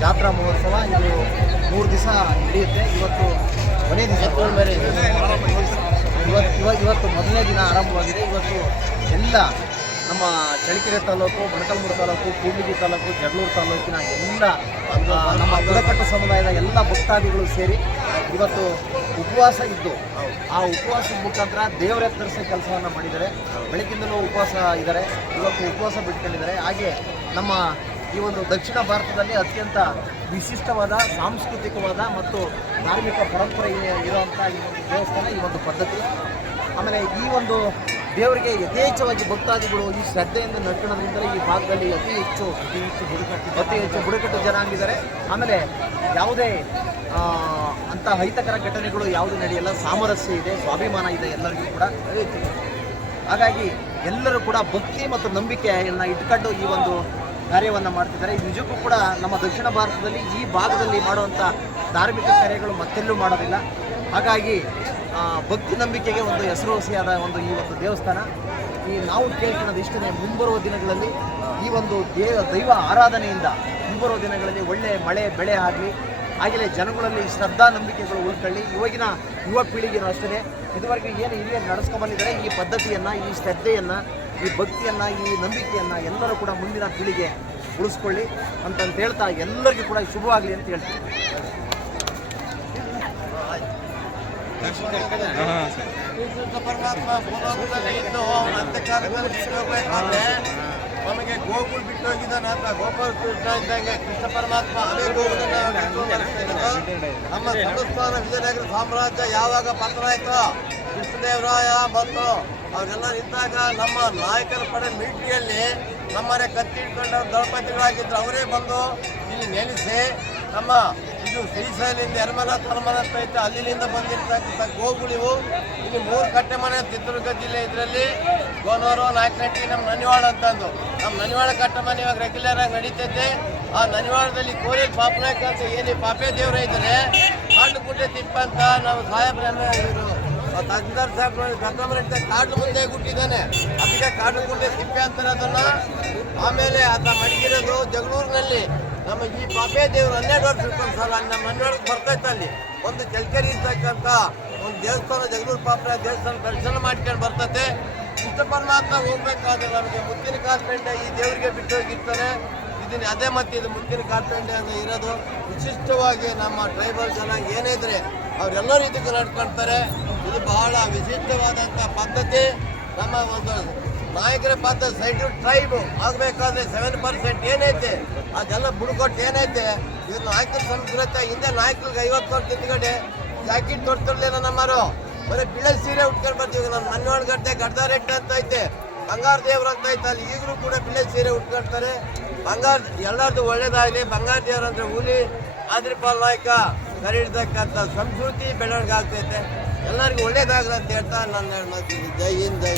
ಜಾತ್ರಾ ಮಹೋತ್ಸವ ಇದು ಮೂರು ದಿವಸ ನಡೆಯುತ್ತೆ. ಇವತ್ತು ಕೊನೆ ದಿವಸ. ಇವತ್ತು ಇವಾಗ ಇವತ್ತು ಮೊದಲನೇ ದಿನ ಆರಂಭವಾಗಿದೆ. ಇವತ್ತು ಎಲ್ಲ ನಮ್ಮ ಚಳ್ಳಕೆರೆ ತಾಲೂಕು ಮೊಳಕಾಲ್ಮೂರು ತಾಲೂಕು, ಕೂಡ್ಲಿಗಿ ತಾಲೂಕು, ಜಗಳೂರು ತಾಲೂಕಿನ ಎಲ್ಲ ನಮ್ಮ ಬುಡಕಟ್ಟು ಸಮುದಾಯದ ಎಲ್ಲ ಭಕ್ತಾದಿಗಳು ಸೇರಿ ಇವತ್ತು ಉಪವಾಸ ಇದ್ದು, ಆ ಉಪವಾಸದ ಮುಖಾಂತರ ದೇವರ ತರಿಸೋ ಕೆಲಸವನ್ನು ಮಾಡಿದ್ದಾರೆ. ಬೆಳಗ್ಗಿಂದಲೂ ಉಪವಾಸ ಇದ್ದಾರೆ. ಇವತ್ತು ಉಪವಾಸ ಬಿಟ್ಕೊಂಡಿದ್ದಾರೆ. ಹಾಗೆ ನಮ್ಮ ಈ ಒಂದು ದಕ್ಷಿಣ ಭಾರತದಲ್ಲಿ ಅತ್ಯಂತ ವಿಶಿಷ್ಟವಾದ, ಸಾಂಸ್ಕೃತಿಕವಾದ ಮತ್ತು ಧಾರ್ಮಿಕ ಪರಂಪರೆ ಇರುವಂಥ ಈ ಒಂದು ದೇವಸ್ಥಾನ, ಈ ಒಂದು ಪದ್ಧತಿ. ಆಮೇಲೆ ಈ ಒಂದು ದೇವರಿಗೆ ಯಥೇಚ್ಛವಾಗಿ ಭಕ್ತಾದಿಗಳು ಈ ಶ್ರದ್ಧೆಯಿಂದ ನಡ್ಕೊಳ್ಳೋದ್ರಿಂದ ಈ ಭಾಗದಲ್ಲಿ ಅತಿ ಹೆಚ್ಚು ಅತಿ ಹೆಚ್ಚು ಬುಡಕಟ್ಟು, ಅತಿ ಹೆಚ್ಚು ಬುಡಕಟ್ಟು ಜನ ಆಗಿದ್ದಾರೆ. ಆಮೇಲೆ ಯಾವುದೇ ಅಂಥ ಅಹಿತಕರ ಘಟನೆಗಳು ಯಾವುದು ನಡೆಯಲ್ಲ, ಸಾಮರಸ್ಯ ಇದೆ, ಸ್ವಾಭಿಮಾನ ಇದೆ ಎಲ್ಲರಿಗೂ ಕೂಡ ಹಾಗಾಗಿ ಎಲ್ಲರೂ ಕೂಡ ಭಕ್ತಿ ಮತ್ತು ನಂಬಿಕೆಯನ್ನು ಇಟ್ಕೊಂಡು ಈ ಒಂದು ಕಾರ್ಯವನ್ನು ಮಾಡ್ತಿದ್ದಾರೆ. ನಿಜಕ್ಕೂ ಕೂಡ ನಮ್ಮ ದಕ್ಷಿಣ ಭಾರತದಲ್ಲಿ ಈ ಭಾಗದಲ್ಲಿ ಮಾಡುವಂಥ ಧಾರ್ಮಿಕ ಕಾರ್ಯಗಳು ಮತ್ತೆಲ್ಲೂ ಮಾಡೋದಿಲ್ಲ. ಹಾಗಾಗಿ ಭಕ್ತಿ ನಂಬಿಕೆಗೆ ಒಂದು ಹೆಸರುವಾಸಿಯಾದ ಒಂದು ಈ ಒಂದು ದೇವಸ್ಥಾನ. ಈ ನಾವು ಕೇಳ್ಕೊಳ್ಳೋದು ಇಷ್ಟನೇ ಮುಂಬರುವ ದಿನಗಳಲ್ಲಿ ಈ ಒಂದು ದೇವ ದೈವ ಆರಾಧನೆಯಿಂದ ಮುಂಬರುವ ದಿನಗಳಲ್ಲಿ ಒಳ್ಳೆಯ ಮಳೆ, ಬೆಳೆ ಆಗಲಿ, ಹಾಗೆಯೇ ಜನಗಳಲ್ಲಿ ಶ್ರದ್ಧಾ ನಂಬಿಕೆಗಳು ಉಳ್ಕೊಳ್ಳಿ. ಇವಾಗಿನ ಯುವ ಪೀಳಿಗೆನೂ ಅಷ್ಟೇ. ಇದುವರೆಗೆ ಏನು ಹಿರಿಯರು ನಡೆಸ್ಕೊಂಡ್ಬಂದಿದ್ದಾರೆ ಈ ಪದ್ಧತಿಯನ್ನು, ಈ ಶ್ರದ್ಧೆಯನ್ನು ಈ ಭಕ್ತಿಯನ್ನು, ಈ ನಂಬಿಕೆಯನ್ನು ಎಲ್ಲರೂ ಕೂಡ ಮುಂದಿನ ಪೀಳಿಗೆ ಉಳಿಸ್ಕೊಳ್ಳಿ ಅಂತಂತ ಹೇಳ್ತಾ ಎಲ್ಲರಿಗೂ ಕೂಡ ಶುಭವಾಗಲಿ ಅಂತ ಹೇಳ್ತೀನಿ ಪರಮಾತ್ಮ ನಮಗೆ ಗೋಕುಲ್ ಬಿಟ್ಟು ಹೋಗಿದ್ದಾನೆ ಗೋಪಾಲ ಕೃಷ್ಣ ಇದ್ದಂಗೆ ಕೃಷ್ಣ ಪರಮಾತ್ಮ ಅದೇ ಹೋಗ್ತಿರೋದು. ನಮ್ಮ ಸಂಸ್ಥಾನ ವಿಜಯನಗರ ಸಾಮ್ರಾಜ್ಯ ಯಾವಾಗ ಪತ್ರ ಆಯ್ತು ಕೃಷ್ಣದೇವರಾಯ ಬಂತು ಅವರೆಲ್ಲ ನಿಂತಾಗ ನಮ್ಮ ನಾಯಕರ ಪಡೆ ಮಿಲಿಟರಿಯಲ್ಲಿ ನಮ್ಮನೆ ಕತ್ತಿ ಇಟ್ಕೊಂಡು ದಳಪತಿಗಳಾಗಿದ್ದರು ಅವರೇ ಬಂದು ಇಲ್ಲಿ ನೆಲೆಸಿ ನಮ್ಮ ಇದು ಶ್ರೀಶೈಲಿಂದ ಎರಮನ ತರಮನ ಅಂತ ಐತೆ ಅಲ್ಲಿಂದ ಬಂದಿರ್ತಕ್ಕಂಥ ಗೋಗುಳಿವು. ಇಲ್ಲಿ ಮೂರು ಕಟ್ಟೆ ಮನೆ ಚಿತ್ರದುರ್ಗ ಜಿಲ್ಲೆ ಇದರಲ್ಲಿ ಗೋನೂರು ನಾಯಕನಟ್ಟಿ ನಮ್ಮ ನನಿವಾಳ ಅಂತಂದು. ನಮ್ಮ ನನಿವಾಳ ಕಟ್ಟೆ ಮನೆ ಇವಾಗ ರೆಗ್ಯುಲರ್ ಆಗಿ ನಡೀತೈತೆ. ಆ ನನಿವಾಳದಲ್ಲಿ ಕೋರಿ ಪಾಪನಾಯ್ಕ ಅಂತ ಏನೇ ಪಾಪೆ ದೇವರ ಇದ್ದಾರೆ ಹಣ್ಣು ಕುಂಟೆ ತಿಪ್ಪ ಅಂತ ನಾವು ಸಾಹೇಬ್ರನ್ನ ಇವರು ತಹಸೀಲ್ದಾರ್ ಸಾಹೇಬ್ ಗಂಗಮರಟ್ಟ ಕಾಡು ಮುಂದೆ ಗುಟ್ಟಿದ್ದಾನೆ ಅದಕ್ಕೆ ಕಾಡು ಗುಂಡೆ ತಿಪ್ಪೆ ಅಂತಾರೆ ಅದನ್ನ. ಆಮೇಲೆ ಆತ ಮಡಗಿರೋದು ಜಗಳೂರಿನಲ್ಲಿ. ನಮ್ಮ ಈ ಪಾಪೆ ದೇವರು ಹನ್ನೆರಡು ವರ್ಷಕ್ಕೊಂದು ಸಲ ನಮ್ಮ ಹನ್ನೆರಡು ಬರ್ತೈತೆ ಅಲ್ಲಿ. ಒಂದು ಜಲ್ಕರಿ ಇರ್ತಕ್ಕಂಥ ಒಂದು ದೇವಸ್ಥಾನ, ಜಗಳೂರು ಪಾಪರ ದೇವಸ್ಥಾನ ದರ್ಶನ ಮಾಡ್ಕೊಂಡು ಬರ್ತತೆ. ಇಷ್ಟ ಪರಮಾತ್ಮ ಹೋಗ್ಬೇಕಾದ್ರೆ ನಮಗೆ ಮುತ್ತಿನ ಕಾರ್ಪೆಂಡೆ ಈ ದೇವರಿಗೆ ಬಿಟ್ಟು ಹೋಗಿರ್ತಾರೆ. ಇದನ್ನ ಅದೇ ಮತ್ತೆ ಇದು ಮುತ್ತಿನ ಕಾರ್ಪೆಂಡೆ ಅಂತ ಇರೋದು. ವಿಶಿಷ್ಟವಾಗಿ ನಮ್ಮ ಟ್ರೈಬಲ್ ಜನ ಏನೇ ಇದ್ರೆ ಅವರೆಲ್ಲರೂ ರೀತಿ ನಡ್ಕೊಳ್ತಾರೆ ಇದು ಬಹಳ ವಿಶಿಷ್ಟವಾದಂಥ ಪದ್ಧತಿ. ನಮ್ಮ ಒಂದು ನಾಯಕರ ಪಾತ್ರ ಸೈಡ್ ಟ್ರೈಬ್ ಆಗಬೇಕಾದ್ರೆ ಸೆವೆನ್ ಪರ್ಸೆಂಟ್ ಏನೈತೆ? ಅದೆಲ್ಲ ಬುಡ್ಕೊಟ್ಟು ಏನೈತೆ? ಇದು ನಾಯಕರ ಸಂಸ್ಕೃತಿ ಹಿಂದೆ ನಾಯಕರಿಗೆ ಐವತ್ತು ವರ್ಷ ಹಿಂದ್ಗಡೆ ಜಾಕೆಟ್ ತೊಡ್ತಿರ್ಲಿಲ್ಲ ನಮ್ಮರು ಬರೀ ಬಿಳೆ ಸೀರೆ ಉಟ್ಕೊಂಡು ಬರ್ತೀವಿ ನಮ್ಮ ಮನ್ವಾಳ ಗಡ್ಡೆ ಗಡ್ದಾರೆಡ್ಡೆ ಅಂತ ಐತೆ. ಬಂಗಾರ ದೇವ್ರು ಅಂತ ಐತೆ. ಅಲ್ಲಿ ಈಗಲೂ ಕೂಡ ಬಿಳೆ ಸೀರೆ ಉಟ್ಕೊಳ್ತಾರೆ. ಬಂಗಾರ ಎಲ್ಲರದು ಒಳ್ಳೇದಾಗಲಿ. ಬಂಗಾರ ದೇವ್ರು ಅಂದರೆ ಹುಲಿ, ಆದ್ರಿಪಾಲ್ ನಾಯಕ. ಕರೀಡ್ತಕ್ಕಂಥ ಸಂಸ್ಕೃತಿ ಬೆಳವಣಿಗೆ ಆಗ್ತೈತೆ. ಎಲ್ಲರಿಗೂ ಒಳ್ಳೇದಾಗಲಿ ಅಂತ ಹೇಳ್ತಾ ನಾನು ಹೇಳ್ತೀನಿ ಜೈ ಹಿಂದ್ ಜೈ